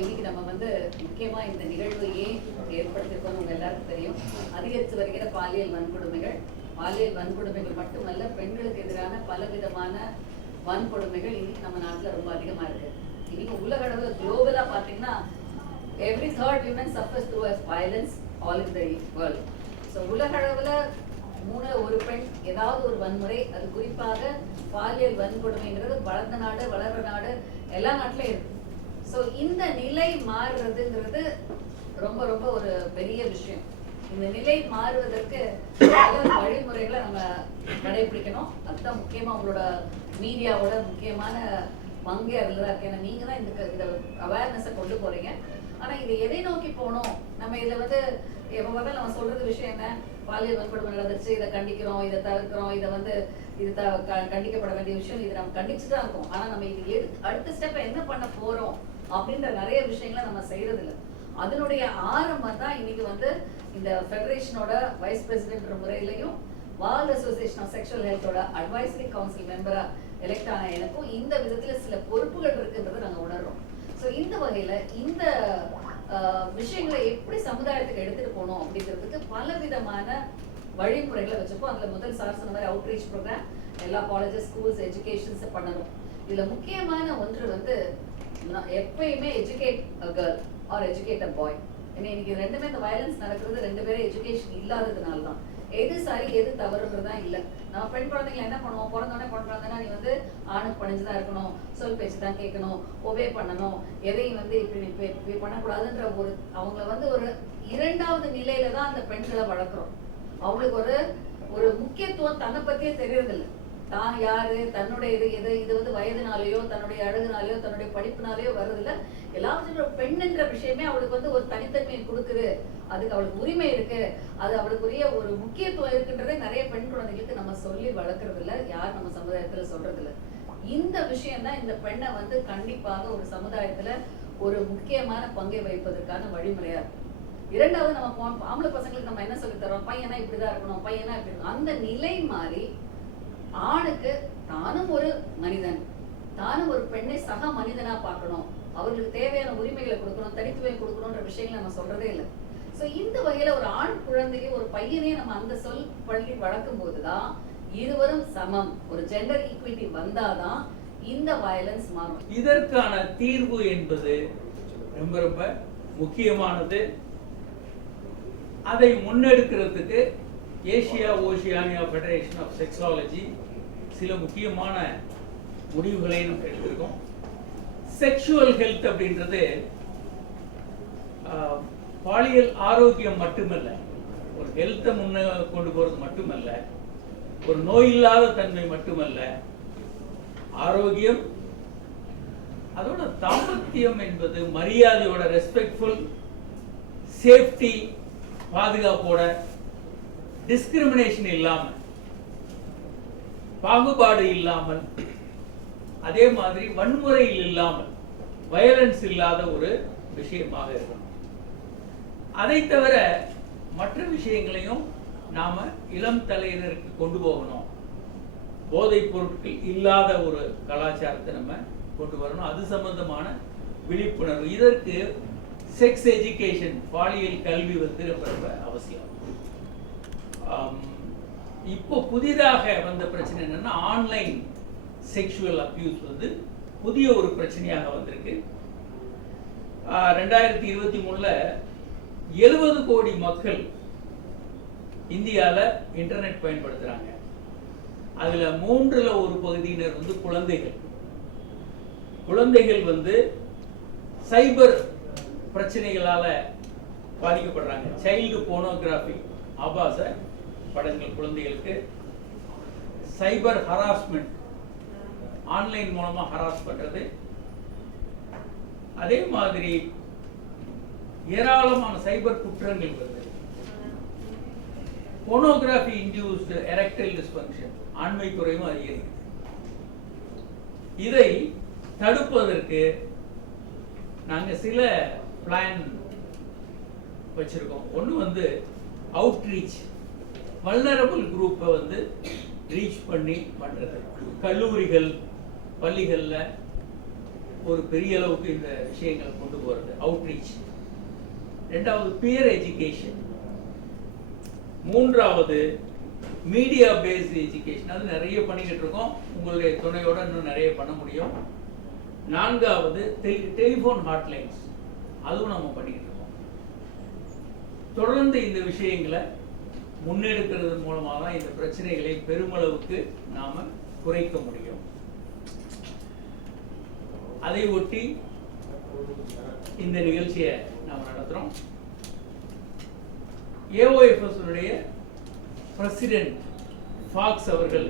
இன்னைக்கு நம்ம வந்து முக்கியமா இந்த நிகழ்வு ஏன் ஏற்படுத்திருக்கோம் உங்க எல்லாருக்கும் தெரியும். அதிகரித்து வருகிற பாலியல் வன்கொடுமைகள் மட்டுமல்ல, பெண்களுக்கு எதிரான பலவிதமான வன்கொடுமைகள் இன்னைக்கு நம்ம நாட்டுல ரொம்ப அதிகமா இருக்கு. இன்னைக்கு உலக அளவுல குளோபலா பாத்தீங்கன்னா every third woman suffers through violence all in the world. So உலக அளவுல ஒரு பெண் ஏதாவது ஒரு வன்முறை, அது குறிப்பாக பாலியல் வன்கொடுமைங்கிறது வளர்ந்த நாடு வளர்ற நாடு எல்லா நாட்டிலும் இருக்கு. ஸோ இந்த நிலை மாறுறதுங்கிறது ரொம்ப ரொம்ப ஒரு பெரிய விஷயம். இந்த நிலை மாறுவதற்கு பல வழிமுறைகளை நம்ம கடைபிடிக்கணும். அதுதான் முக்கியமா உங்களோட மீடியாவோட முக்கியமான பங்கு அதில் தான் இருக்கு. ஏன்னா நீங்க தான் இந்த அவேர்னஸை கொண்டு போறீங்க. ஆனா இதை எதை நோக்கி போகணும், நம்ம இதுல வந்து எப்ப பார்த்தாலும் நம்ம சொல்றது விஷயம் என்ன, பாலியல் வன்கொடுமை நடந்துச்சு, இதை கண்டிக்கிறோம், இதை தவிர்க்கிறோம், இதை வந்து இது கண்டிக்கப்பட வேண்டிய விஷயம், இதை நம்ம கண்டிச்சுதான் இருக்கோம். ஆனா நம்ம இது அடுத்த ஸ்டெப் என்ன பண்ண போறோம் அப்படின்ற நிறைய விஷயங்களை நம்ம செய்யறது இல்லை. அதனுடைய ஆரம்பம் தான் இன்னைக்கு வந்து இந்த ஃபெடரேஷனோட வைஸ் பிரசிடென்ட் முறையிலையும் வேர்ல்ட் அசோசியேஷன் ஆஃப் செக்ஷுவல் ஹெல்த்தோட அட்வைசரி கவுன்சில் மெம்பரா எலெக்ட் ஆன எனக்கும் இந்த விதத்துல சில பொறுப்புகள் இருக்குன்றதை நாங்க உணர்றோம். ஸோ இந்த வகையில இந்த விஷயங்களை எப்படி சமுதாயத்துக்கு எடுத்துட்டு போகணும் அப்படிங்கிறதுக்கு பல விதமான வழிமுறைகளை வச்சுப்போம். அதுல முதல் சார் சொன்ன மாதிரி அவுட்ரீச் ப்ரோக்ராம் எல்லா காலேஜஸ், ஸ்கூல்ஸ், எஜுகேஷன்ஸ் பண்ணணும். இதுல முக்கியமான ஒன்று வந்து எப்பயுமே educate a girl or educate a boy. ஏன்னா இன்னைக்கு ரெண்டுமே இந்த வயலன்ஸ் நடக்கிறது ரெண்டு பேரும் எஜுகேஷன் இல்லாததுனால தான். எது சரி எது தவறுன்றதுதான் இல்லை. நம்ம பெண் குழந்தைங்களை என்ன பண்ணுவோம், பிறந்தோடனே குழந்தைன்னா நீ வந்து ஆணுக்கு பணிஞ்சுதான் இருக்கணும், சொல் பேச்சு தான் கேட்கணும், ஒபே பண்ணணும், எதையும் வந்து இப்படி பண்ணக்கூடாதுன்ற ஒரு அவங்கள வந்து ஒரு இரண்டாவது நிலையில தான் அந்த பெண்களை வளர்க்குறோம். அவங்களுக்கு ஒரு முக்கியத்துவம் தன்னை பத்தியே தெரியறதில்லை. தான் யாரு, தன்னுடைய இது வந்து வயதுனாலேயோ தன்னுடைய அழகுனாலேயோ தன்னுடைய படிப்புனாலேயோ வர்றதில்ல. எல்லாரும் பெண் என்ற விஷயமே அவளுக்கு வந்து ஒரு தனித்தன்மையை கொடுக்குது, அதுக்கு அவளுக்கு உரிமை இருக்கு, அது அவளுக்குரிய ஒரு முக்கியத்துவம் இருக்குன்றதே நிறைய பெண் குழந்தைகளுக்கு நம்ம சொல்லி வளர்க்கறது இல்லை, யார் நம்ம சமுதாயத்துல சொல்றது இல்லை. இந்த விஷயம் தான் இந்த பெண்ணை வந்து கண்டிப்பாக ஒரு சமுதாயத்துல ஒரு முக்கியமான பங்கை வகிப்பதற்கான வழிமுறையா இருக்கும். இரண்டாவது, நம்ம ஆம்பளை பசங்களுக்கு நம்ம என்ன சொல்லி தரோம், பையனா இப்படிதான் இருக்கணும், பையனா இப்படி இருக்கணும். அந்த நிலை மாறி ஆணுக்கு தானும் ஒரு மனிதன், தானும் ஒரு பெண்ணை சக மனிதனா பார்க்கணும், அவர்களுக்கு தேவையான உரிமைகளை கொடுக்கணும், தனித்துவம் கொடுக்கணும்ன்ற விஷயங்களை நம்ம சொல்றதே இல்லை. சோ இந்த வகையில ஒரு ஆண் குழந்தையை ஒரு பையனே நம்ம அந்த சொல் பள்ளி வளர்க்கும் போதுதான் இருவரும் சமம், ஒரு ஜெண்டர் ஈக்விட்டி வந்தாதான் இந்த வயலன்ஸ் மாறும். இதற்கான தீர்வு என்பது ரொம்ப ரொம்ப முக்கியமானது. அதை முன்னெடுக்கிறதுக்கு Asia Oceania federation of sexology சில முக்கியமான முடிவுகளை நம்ம எடுத்திருக்கோம். செக்ஷுவல் ஹெல்த் அப்படின்றது பாலியல் ஆரோக்கியம் மட்டுமல்ல, ஒரு ஹெல்த்தை முன்ன கொண்டு போறது மட்டுமல்ல, ஒரு நோய் இல்லாத தன்மை மட்டுமல்ல, ஆரோக்கியம், அதோட தாம்பத்தியம் என்பது மரியாதையோட, ரெஸ்பெக்ட்ஃபுல், சேஃப்டி, பாதுகாப்போட, டிஸ்கிரிமினேஷன் இல்லாமல், பாகுபாடு இல்லாமல், அதே மாதிரி வன்முறையில் இல்லாமல், வயலன்ஸ் இல்லாத ஒரு விஷயமாக இருக்கணும். அதை தவிர மற்ற விஷயங்களையும் நாம இளம் தலையினருக்கு கொண்டு போகணும். போதைப் பொருட்கள் இல்லாத ஒரு கலாச்சாரத்தை நம்ம கொண்டு வரணும். அது சம்பந்தமான விழிப்புணர்வு, இதற்கு செக்ஸ் எஜுகேஷன், பாலியல் கல்வி வந்து ரொம்ப ரொம்ப அவசியம். இப்போ புதிதாக வந்த பிரச்சனை என்னன்னா, ஆன்லைன் செக்ஷுவல் அபியூஸ் வந்து புதிய ஒரு பிரச்சனையாக வந்திருக்கு. 2023 70 கோடி மக்கள் இந்தியால இன்டர்நெட் பயன்படுத்துறாங்க. அதுல 1/3 ஒரு பகுதியினர் வந்து குழந்தைகள் வந்து சைபர் பிரச்சனைகளால பாதிக்கப்படுறாங்க. சைல்டு போனோகிராஃபி, ஆபாச படங்கள் குழந்தைகளுக்கு, சைபர் ஹராஸ்மெண்ட், ஆன்லைன் மூலமா ஹராஸ் பண்றது, அதே மாதிரி ஏராளமான சைபர் குற்றங்கள் வருது. போனோகிராஃபி இன்டியூஸ்டு எரெக்டைல் டிஸ்ஃபங்க்ஷன், ஆண்மை குறைவும் அதிகரிக்குது. இதை தடுப்பதற்கு நாங்க சில பிளான் வச்சிருக்கோம். ஒன்று வந்து அவுட்ரீச், வல்னரபிள் குரூப்பை வந்து ரீச் பண்ணி பண்றது. கல்லூரிகள், பள்ளிகளில் ஒரு பெரிய அளவுக்கு இந்த விஷயங்களை கொண்டு போறது, அவுட்ரீச். ரெண்டாவது பியர் எஜுகேஷன். மூன்றாவது மீடியா பேஸ்ட் எஜுகேஷன். அது நிறைய பண்ணிக்கிட்டு இருக்கோம், உங்களுடைய துணையோட இன்னும் நிறைய பண்ண முடியும். நான்காவது டெலிஃபோன் ஹாட்லைன்ஸ், அதுவும் நம்ம பண்ணிக்கிட்டு இருக்கோம். தொடர்ந்து இந்த விஷயங்களை முன்னெடுக்கிறது மூலமாக தான் இந்த பிரச்சனைகளை பெருமளவுக்கு நாம குறைக்க முடியும். அதை ஒட்டி இந்த நிகழ்ச்சியை நாம் நடத்துறோம். AOFS பிரசிடென்ட் ஃபாக்ஸ் அவர்கள்